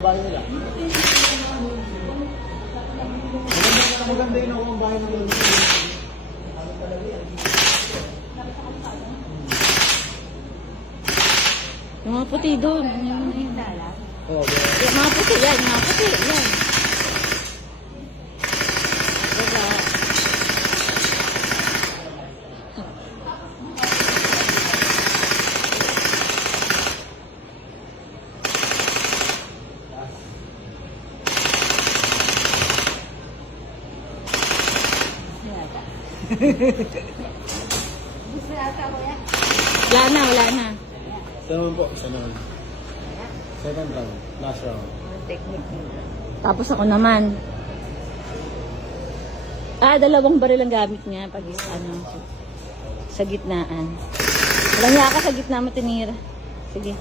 Bahay nila. Maganda yun ako ang bahay ng lolo. Yung mga puti doon. Oo, Yung mga puti yan. Mga puti yan. Diba? Wala na, wala na. Ito naman po, isa naman. Second round, last round. Tapos ako naman. Dalawang baril ang gamit niya pag sa gitnaan. Walang yaka sa gitna mo tinira. Sige.